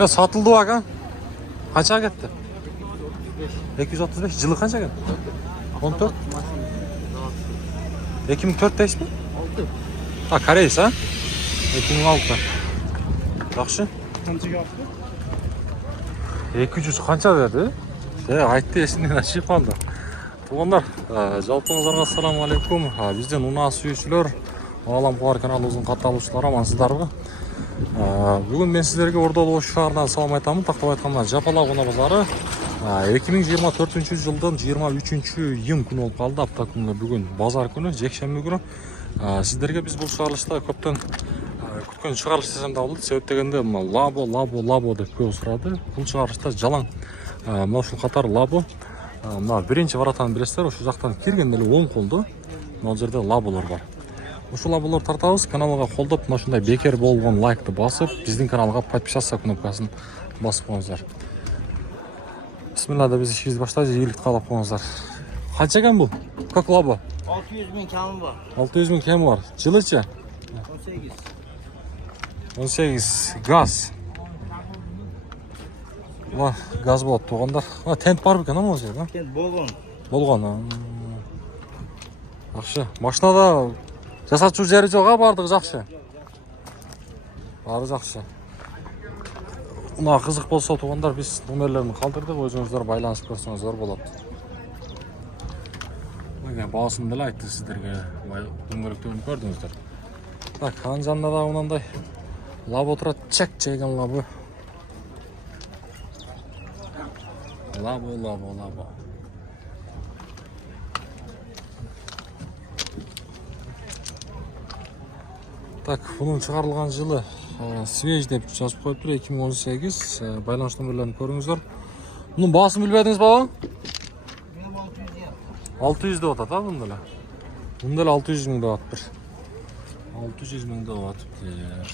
Ya satıldı bak ha. Kaça gitti? 235. Yılı kaça gitti? 14. 2004 değil mi? 6. Ha Koreys ha? 2006. Yaxşı. Qanchaga olibdi? 200 qancha berdi? Aytdi esimden chiqib qoldi. Tuğanlar, жалпыңыздарга assalomu alaykum. Bizden Una suyucular, Olam Qo'ar kanalımızın katılışçıları amansızlarmı? Bugün men sizlerge Ordoğlu Oş şаарынан салам айтамын. Тактап айтканда Жапала Кона базары 2024-жылдын 23-июнь күнү болуп калды. Апта күнү бүгүн базар күнү, жекшемби күнү. Сиздерге биз бул чыгарылышта көптөн күткөн чыгарылыш десем да болот. Себеп дегенде лабо деп көп сурады. Бул чыгарылышта жалаң мына ушул катар лабо. Мына биринчи воротаны билесиздер, ошол жактан киргенде эле оң колдо мына жерде лаболор бар. Ушул лаболор тартабыз. Каналга колдоп, мына ушундай бекер болгон лайкты басып, биздин каналга подписаться кнопкасын басып коюңуздар. Бисмилла да биз ишибизди баштайбыз. Ийгилик каалап коюңуздар. Канча экен бул? Как лабо? 600 000 kami var. 600 000 kemi var. Жылычы? 18. 18 gaz. Мына газ болот туугандар. Тент бар бекен ама жерде? Tent болгон. Болгон. Жакшы. Машинада жасатчу жери жок а, бардыгы жакшы. Баары жакшы. Мына кызык болсо туугандар, биз номерлерин калтырдык, өзүңүздөр байланышып көрсөңүздөр болот. Мына баасын деле айтты сиздерге, дөңгөлөктөрүн көрдүңүздөр. Так, анын жанында да мындай лабо турат, чек чеген лабо. Лабо. Так, bunun чыгарылган жылы свеж деп жазып коюптур, 2018. Байланыш номерлерин көрүңүздөр. Мунун баасын билбедиңиз баба? 600 деп атат, бунда эле. Бунда эле 600 000 деп атыптыр. 600 000 деп атыптыр.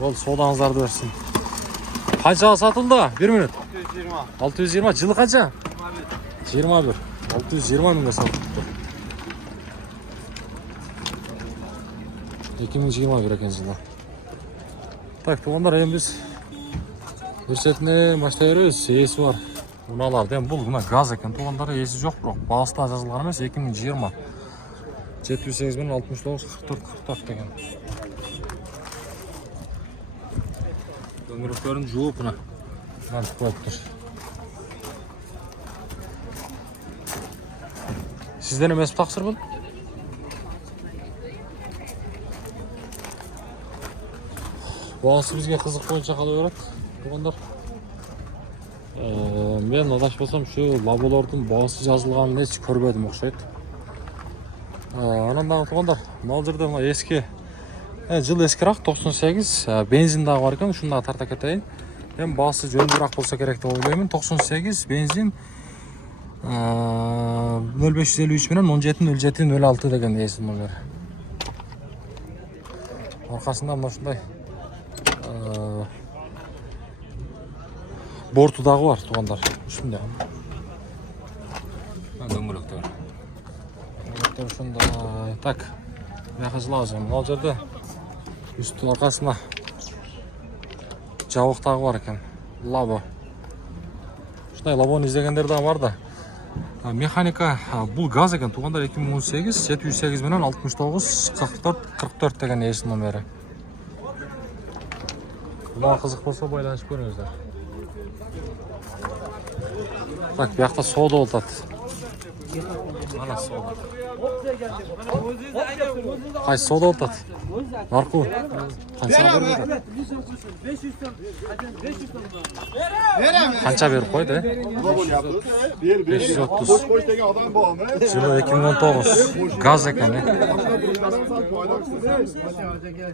Бол соодаңыздарды берсин. Канчага сатылды? 1 минут. 620. 620. Жылы канча? 21. 620 миңге сатылды. 2021 экен жылы. Так, туугандар, эми биз бир четине баштай беребиз. Эси бар. Уналарды. Эми бул мына газ экен туугандар, эси жок, бирок баасында жазылган эмес. 2020. 78 менен 69 44 деген. Дөңгөлөктөрүн жууп мына мантып коюптур. Сизден эмес таксыр бул? Баасы бизге кызык боюнча кала берет туугандар. Мен адашпасам ушу лаболордун баасы жазылганын эч көрбөдүм окшойт. Анан дагы туугандар, мына жерде мына эски жыл эскирак 98 бензин дагы бар экен, ушуну дагы тарта кетейин. Эми баасы жөндүүрөөк болсо керек деп ойлоймун. 98 бензин 0553 менен 170706 деген эси номер. Аркасында мына ушундай борту дагы бар туугандар. Ушундай. Дөңгөлөктөр. Дөңгөлөктөр ушундай. Так. Мына жылажым. Мына жерде үстү аркасына жабык дагы бар экен. Лабо. Ушундай лабону издегендер дагы бар да. Механика бул газ экен туугандар, 2018 708 менен 69 44 деген эси номери. Мына кызык болсо байланышып көрүңүздөр. Так, бияқта сода болот. Ана сода. Кай сода болот? Нарку. Канча берди? 500 берип койду, 530. Жылы 2019. Газ экен.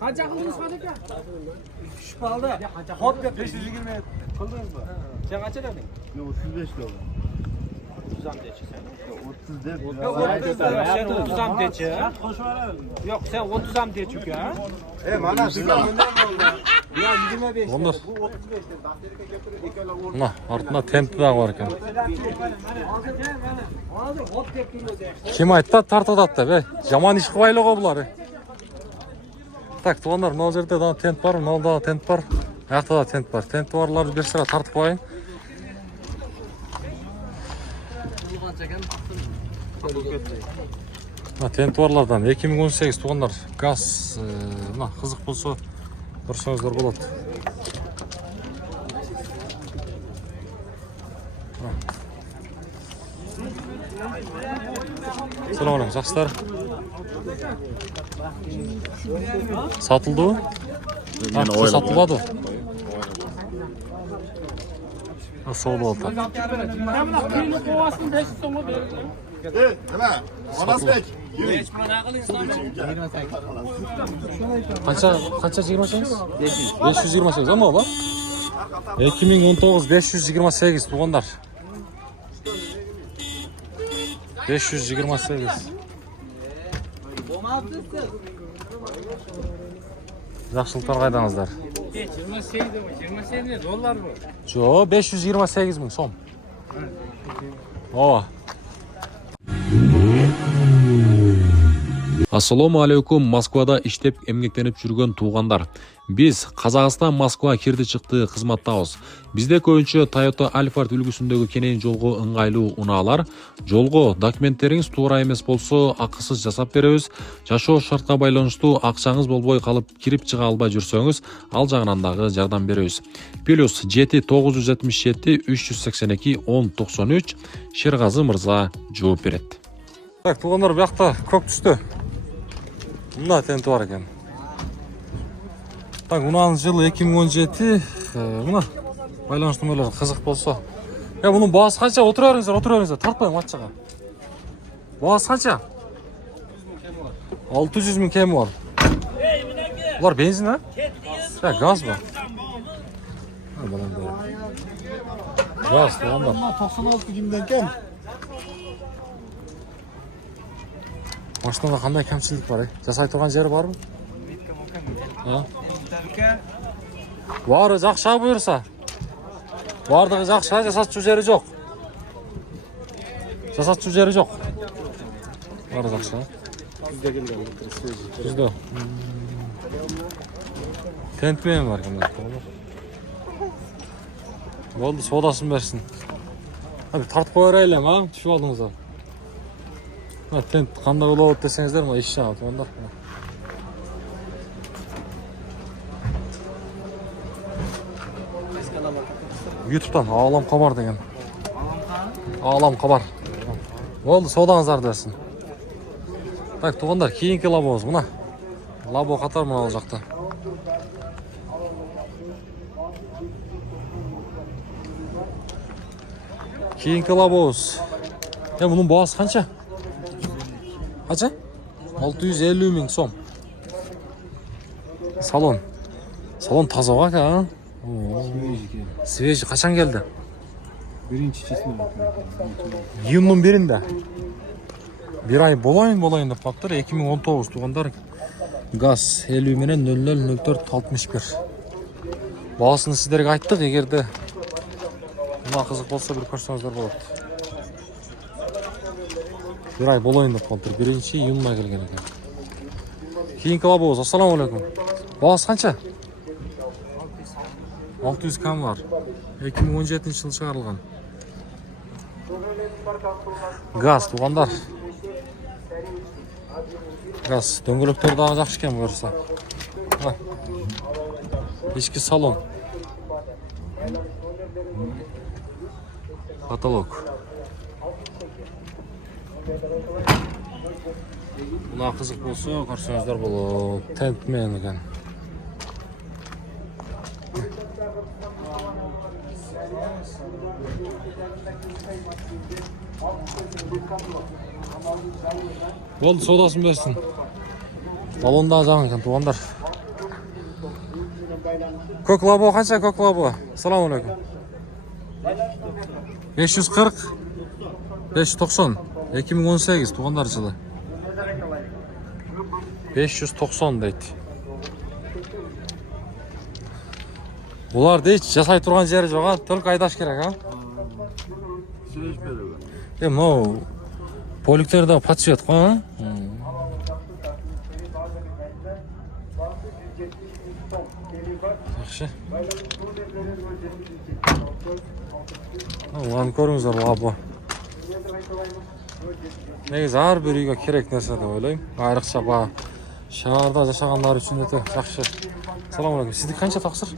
Канча кылдыңыз экен? Түшүп калды. Хоп деп 520 кылдыңыз ба? Сен канча дедиң? 35 доллар. 30 дечи sen. 30 deb. Sen 30 dечи. Yok sen 30 dечи uka. Mana sizlar bundan bo'ldi. Ya 25. Onlar. Bu 35 dan. Mına артында тент дагы бар экен. Hop деп келди. Kim aytты тартып атат деп, жаман иш кылбайлы го булар. Так, туғандар, мынау жерде да тент бар, мынау да тент бар. Аяқта да тент бар. Тент барларды бір sıra тартып қойын. Тент барлардан 2018 туғандар газ қызық болса көрсеңіздер болады. Selam aleyküm, жақсылар. Satıldı mı? Satılmadı. Nasıl oldu oldu? Kaça 28? 528 ama ola? 2019 528 tuğanlar. 528. Жақшылықтар қайдаңыздар? 28 доллар bu. Jo, 528 мың сом. Ооба. Ассаламу алейкум, Москвада иштеп эмгектенип жүргөн туугандар. Биз Казакстан Москва кирди чыкты кызматтабыз. Бизде көбүнчө Toyota Alphard үлгүсүндөгү кенен жолго ыңгайлуу унаалар. Жолго документтериңиз туура эмес болсо, акысыз жасап беребиз. Жашоо шартка байланыштуу акчаңыз болбой калып кирип чыга албай жүрсөңүз, ал жагынан дагы жардам беребиз. Плюс 7-977 382 1093 Шергазы мырза жооп берет. Так, туғандар бияқта көк түсті. Мына тенті бар екен. Так, мұның жылы 2017. Мына байланышты мөлер қызық болса. Мұның бағасы қанша? Отыр өріңіздер, тартпайын матчаға. Бағасы қанша? 600 мың кемі бар. Бұлар бензин, а? Газ ба? Газ, туғандар. 96 kimden kem? Машинада қандай кемшілік бар, жасай тұрған жері бар ма? Бары жақша бұйырса. Бардығы жақша, жасатшы жері жоқ. Бары жақша. Жүзді. Тентпейім бар кемдер. Болды, содасын берсін. Тартып қойыр әйлем, түшіп алдыңыздар. Тент қандай олауыт десеңіздер, ма еш жаңа туғандар. Ютубтан Алам Қабар деген. Алам Қабар. Болды, содаңыздар дерсін. Так, туғандар, кейінгі лабоғыз мұна. Лабо қатар мұна ол жақта. Кейінгі лабоғыз. Мұның бағасы қанша? Қанша? 650 мың сом. Салон таза бак, а? Свежий. Қашан келді? Birinci çizme. Июнның бірінде. Bir ay болайын деп бақтыр. 2019 туғандар. Газ 50 менен 000461. Бағасын сіздерге айттық, егерде мына қызық болса бір көрсеңіздер болады. Bir ay болайын деп қалдыр. 1 июнна келген екен. Кейінгі лабоғыз, ассаламу алейкум. Бағасы қанша? 600 кам бар. 2017 жыл шығарылған. Газ туғандар. Газ дөңгелектер дағы жақшы екен көрсе. Ішкі салон. Каталог. Бұна қызық болса, көрсеңіздер бұл тентмен екен. Болды, содасын берсін. Балондағы жағын екен, туғандар. Көк лабо қанша, көк лабо? Ассаламу алейкум. 540 590 2018 туғандар жылы. 590 дейді. Бұлар дейді, жасай тұрған жері жоға, только айдаш керек, а? Мынау поликтерді подсвет қой, а? Yaxshi. Ularni ko'ringizlar, labo. Негизи har bir uyga kerak narsa deb o'ylayman. Ayniqsa bu shaharda yashaganlar uchun o'ta yaxshi. Assalomu alaykum. Sizniki qancha taqsir?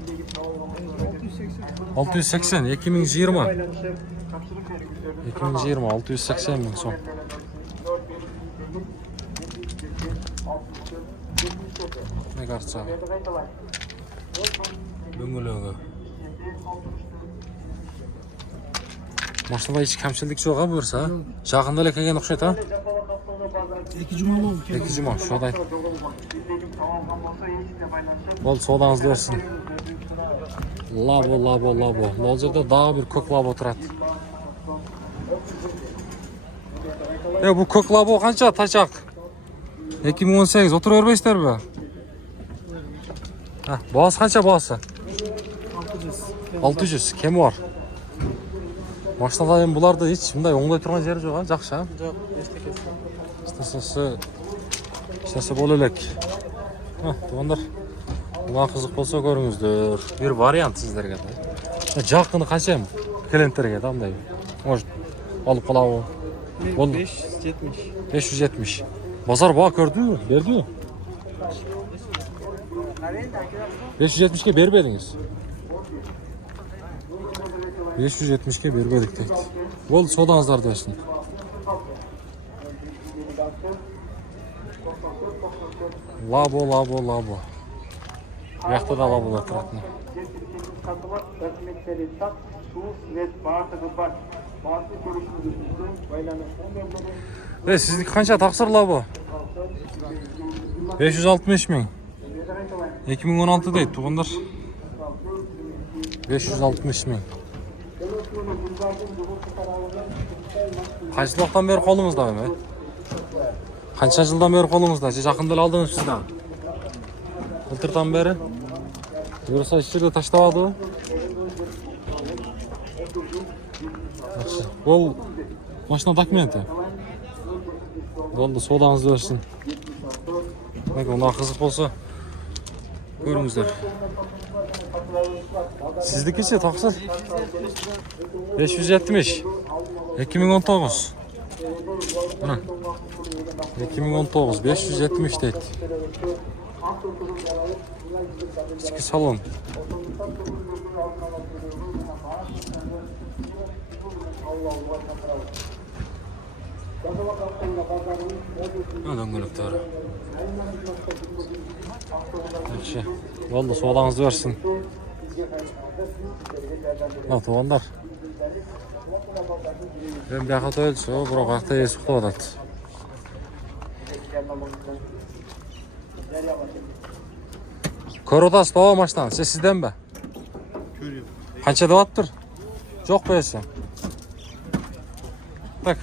680, 2020. 2020 680 ming so'm. Ne kartsa? Döngülögü. Maşında hiç kamçılık yok ha buyursa. Жақында эле келген окшойт ha? 2 жума болду. 2 жума, şurada. Bol sodаңızды берсин. Labo. Бұл жерде дағы bir көк лабо тұрады. Bu көк лабо қанша тачақ? 2018 отыра бербейсіздер бе? Бағасы қанша бағасы? 600. Кем бар? Машинада енді бұларды еш мұндай оңдай тұрған жері жоқ, жақсы. Жоқ, İstese bol elek. Туғандар, бұған қызық болса көріңіздер. Bir вариант сіздерге. Жақыны қанша клиенттерге дамдай? Может, алып қалауы? 570. 570. Bozor bağı gördü mü? Verdi mi? 570'ke vermediniz. 570'ke vermedik deydi. Bol sodanızlar diyorsun. Labo. Yakta da labolar turatın. Sizlik kaça taksır labo? 560 bin. 2016 değil tuğunlar. 560 bin. Kaç yıldan beri kolumuzda mı? Kaç yıldan beri kolumuzda? Жақында aldınız sizden. Былтырдан beri. Burası içeride taşlavadı. Бұл машина документі. Болды содаңызды берсін. Ona қызық болса көріңіздер. Sizdeki ise taksır. 570. 2019. 2019 570 deydi. İçki salon. Döngülükler. Yaxşı. Vallahi soğuğunuzu versin. Tuğanlar. Ben bir hafta ölçü, bura vakti esik doğadat. Kör odası baba maçtan, sizden mi? Görüyorum. Kaça doğattır? Çok beğensin. Bak.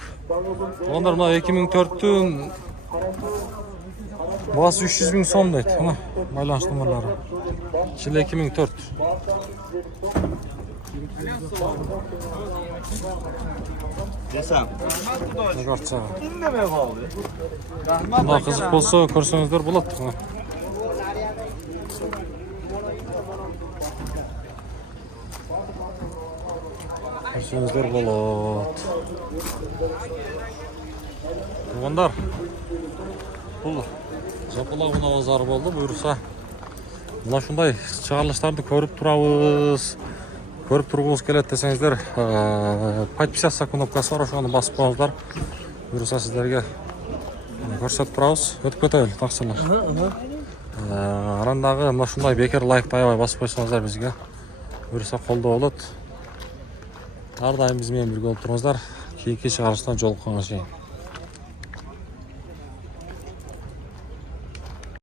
Onlar buna 2004'tün bazı 300 bin son deydi. Baylanış numaraları. Şimdi 2004. Desem. Ne kartsa. İnnemeye bağlı. Buna kızık olsa көрсеңіздер болады. Көрсеңіздер болады. Туғандар, бұл Жапалағына базары болды. Бұйырса, мына шундай шығарылыштарды көріп тұрғыңыз келеді десеңіздер, подписаться кнопкасы бар, ошоны басып қойыңыздар. Бұйырса сіздерге көрсетіп тұрамыз. Өтіп кетелі, тақсырлар. Арандағы мына шундай бекер лайкты аябай басып қойсаңыздар бізге. Бұйырса қолдау болады. Әрдайым бізбен бірге болып тұрыңыздар. Кейінгі шығарылыстан жолыққанға шейін.